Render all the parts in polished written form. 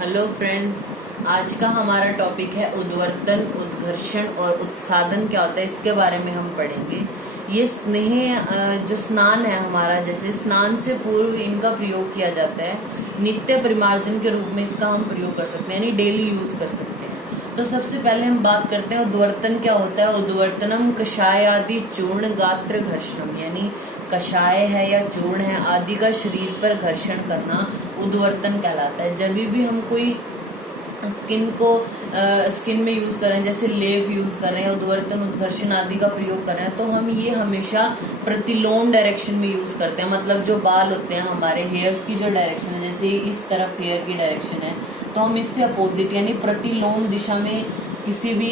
Hello friends, आज का हमारा टॉपिक है उद्वर्तन, उद्घर्षण और उत्सादन क्या होता है, इसके बारे में हम पढ़ेंगे। ये स्नेह जो स्नान है हमारा, जैसे स्नान से पूर्व इनका प्रयोग किया जाता है। नित्य परिमार्जन के रूप में इसका हम प्रयोग कर सकते हैं, यानी डेली यूज कर सकते हैं। तो सबसे पहले हम बात करते हैं उद्वर्तन क्या होता है। उद्वर्तनम कषाय आदि चूर्ण गात्र घर्षणम, यानी कषाय है या चूर्ण है आदि का शरीर पर घर्षण करना उद्वर्तन कहलाता है। जब भी हम कोई स्किन में यूज कर रहे हैं, जैसे लेप यूज कर रहे हैं, उद्वर्तन उद्घर्षण आदि का प्रयोग कर रहे हैं, तो हम ये हमेशा प्रतिलोम डायरेक्शन में यूज करते हैं। मतलब जो बाल होते हैं हमारे, हेयर्स की जो डायरेक्शन है, जैसे इस तरफ हेयर की डायरेक्शन है, तो हम इससे अपोजिट यानी प्रतिलोम दिशा में किसी भी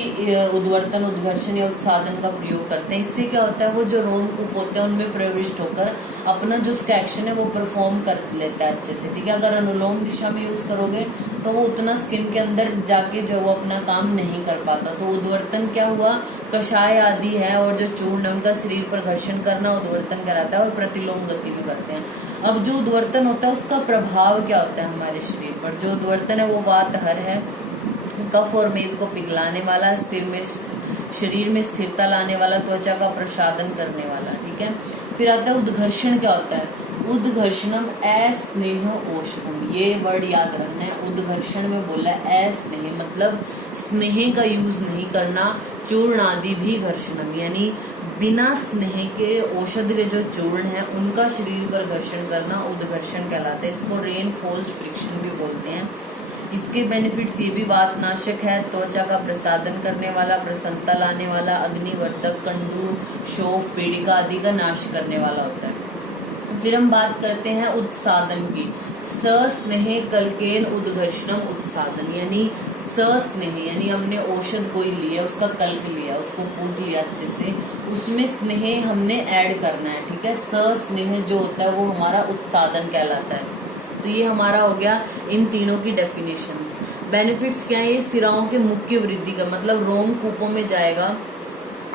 उद्वर्तन उद्घर्षण या उत्सादन का प्रयोग करते हैं। इससे क्या होता है, वो जो रोमकूप होते हैं उनमें प्रविष्ट होकर अपना जो उसका एक्शन है वो परफॉर्म कर लेता है अच्छे से। ठीक है, अगर अनुलोम दिशा में यूज करोगे तो वो उतना स्किन के अंदर जाके जो वो अपना काम नहीं कर पाता। तो उद्वर्तन क्या हुआ, कषाय आदि है और जो चूर्ण है उनका शरीर पर घर्षण करना उद्वर्तन कहलाता है, और प्रतिलोम गति भी करते हैं। अब जो उद्वर्तन होता है उसका प्रभाव क्या होता है हमारे शरीर पर। जो उद्वर्तन है वो वातहर है, कफ और मेद को पिघलाने वाला, शरीर में स्थिरता लाने वाला, त्वचा का प्रसादन करने वाला। ठीक है, फिर आता है उद्घर्षण क्या होता है। उद्घर्षणम अस्नेह औषधम, ये वर्ड याद रखना है। उद्घर्षण में बोला है अस्नेह, मतलब स्नेह का यूज नहीं करना। चूर्ण आदि भी घर्षणम, यानी बिना स्नेह के औषध के जो चूर्ण है उनका शरीर पर घर्षण करना उद्घर्षण कहलाता है। इसको रेनफोर्स्ड फ्रिक्शन भी बोलते हैं। इसके बेनिफिट्स ये भी वात नाशक है, त्वचा का प्रसादन करने वाला, प्रसन्नता लाने वाला, अग्निवर्धक, कंडू, शोफ, पीड़िका आदि का नाश करने वाला होता है। फिर हम बात करते हैं उत्सादन की। सस्नेह कलकेन उद्घर्षणम उत्सादन, यानी सस्नेह यानी हमने औषध कोई लिया, उसका कल्क लिया, उसको कूट लिया अच्छे से, उसमें स्नेह हमने ऐड करना है। ठीक है, सस्नेह जो होता है वो हमारा उत्सादन कहलाता है। तो ये हमारा हो गया इन तीनों की डेफिनेशंस। बेनिफिट्स क्या है, ये सिराओं के मुख्य वृद्धि का मतलब रोमकूपों में जाएगा,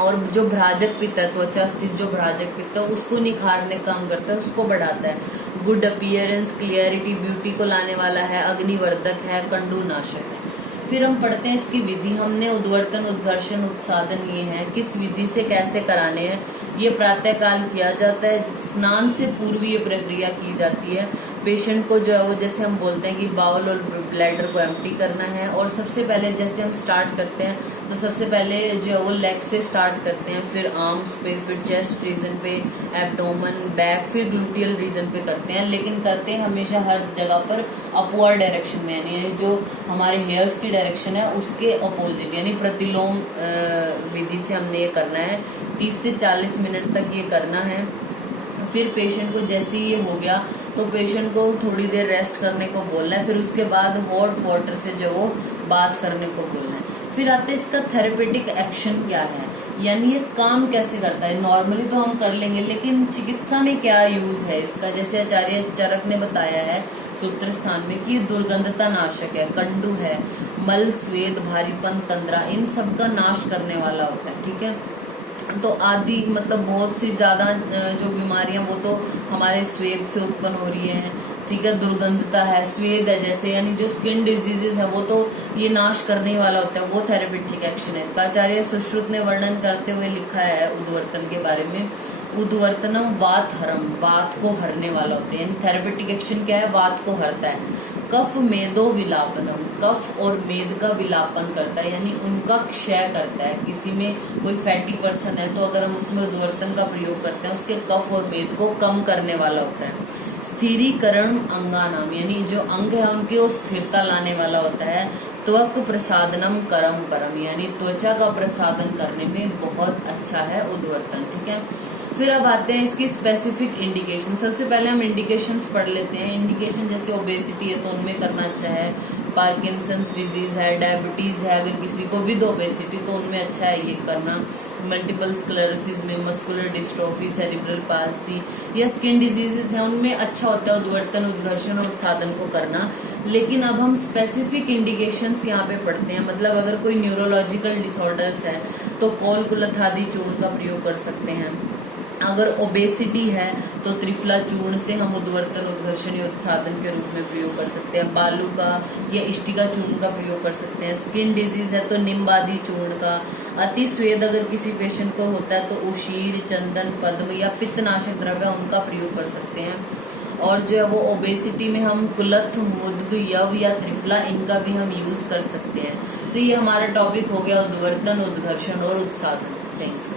और जो भ्राजक पित्त है, त्वचा स्थित जो भ्राजक पित्त है उसको निखारने का काम करता है, उसको बढ़ाता है। गुड अपीयरेंस, क्लियरिटी, ब्यूटी को लाने वाला है, अग्निवर्धक है, कंडू नाशक है। फिर हम पढ़ते हैं इसकी विधि। हमने उद्वर्तन उद्घर्षण उत्सादन ये है, किस विधि से कैसे कराने हैं। ये प्रातः काल किया जाता है, स्नान से पूर्व ये प्रक्रिया की जाती है। पेशेंट को जो है वो, जैसे हम बोलते हैं कि बाउल और ब्लैडर को एम्प्टी करना है, और सबसे पहले जैसे हम स्टार्ट करते हैं तो सबसे पहले जो है वो लेग से स्टार्ट करते हैं, फिर आर्म्स पे, फिर चेस्ट रीजन पे, एब्डोमन, बैक, फिर ग्लूटियल रीजन पे करते हैं। लेकिन करते हैं हमेशा हर जगह पर अपवर्ड डायरेक्शन में, यानी जो हमारे हेयर्स की डायरेक्शन है उसके अपोजिट, यानी प्रतिलोम विधि से हमने ये करना है। 30 से 40 मिनट तक ये करना है। फिर पेशेंट को जैसे ही ये हो गया तो पेशेंट को थोड़ी देर रेस्ट करने को बोलना है, फिर उसके बाद हॉट वाटर से जो वो बात करने को बोलना है। फिर आता है इसका थेरेपेटिक एक्शन क्या है, यानी ये काम कैसे करता है। नॉर्मली तो हम कर लेंगे, लेकिन चिकित्सा में क्या यूज है इसका। जैसे आचार्य चरक ने बताया है सूत्र स्थान में कि दुर्गंधता नाशक है, कंडू है, मल, स्वेद, भारीपन, तंद्रा, इन सब का नाश करने वाला होता है। ठीक है, तो आदि मतलब बहुत सी ज्यादा जो बीमारियां वो तो हमारे स्वेद से उत्पन्न हो रही हैं। ठीक है, दुर्गंधता है, स्वेद है, जैसे यानी जो स्किन डिजीजेस है वो तो ये नाश करने वाला होता है, वो थेरेपेटिक एक्शन है इसका। आचार्य सुश्रुत ने वर्णन करते हुए लिखा है उद्वर्तन के बारे में, उद्वर्तनम वात हरम, वात को हरने वाला होता है, यानी थेरेपेटिक एक्शन क्या है, वात को हरता है। कफ मेदो विलापनम, कफ और मेद का विलापन करता है, यानी उनका क्षय करता है। किसी में कोई फैटी पर्सन है तो अगर हम उसमें उद्वर्तन का प्रयोग करते हैं, उसके कफ और मेद को कम करने वाला होता है। स्थिरीकरण अंगानाम, यानी जो अंग है उनकी वो स्थिरता लाने वाला होता है। त्वक प्रसादनम करम परम, यानी त्वचा का प्रसादन करने में बहुत अच्छा है उद्वर्तन। ठीक है, फिर अब आते हैं इसकी स्पेसिफिक इंडिकेशन। सबसे पहले हम इंडिकेशंस पढ़ लेते हैं। इंडिकेशन जैसे ओबेसिटी है तो उनमें करना अच्छा है, पार्किंसंस डिजीज है, डायबिटीज है अगर किसी को विद ओबेसिटी तो उनमें अच्छा है ये करना। मल्टीपल स्क्लेरोसिस में, मस्कुलर डिस्ट्रोफी, सेरिब्रल पाल्सी या स्किन डिजीजेस है उनमें अच्छा होता है उद्वर्तन उद्घर्षण और उत्सादन को करना। लेकिन अब हम स्पेसिफिक इंडिकेशंस यहाँ पे पढ़ते हैं। मतलब अगर कोई न्यूरोलॉजिकल डिसऑर्डर्स है तो कॉल कुलथ आदि चूर्ण का प्रयोग कर सकते हैं। अगर ओबेसिटी है तो त्रिफला चूर्ण से हम उद्वर्तन उद्घर्षण या उत्साधन के रूप में प्रयोग कर सकते हैं। बालू का या इष्टिका चूर्ण का प्रयोग कर सकते हैं। स्किन डिजीज है तो निम्बादी चूर्ण का। अति स्वेद अगर किसी पेशेंट को होता है तो उशीर, चंदन, पद्म या पित्तनाशक द्रव्य उनका प्रयोग कर सकते हैं। और जो है वो ओबेसिटी में हम कुलथ, मुद्ग, यव या त्रिफला इनका भी हम यूज कर सकते हैं। तो ये हमारा टॉपिक हो गया उद्वर्तन, उद्घर्षण और उत्साधन। Thank you.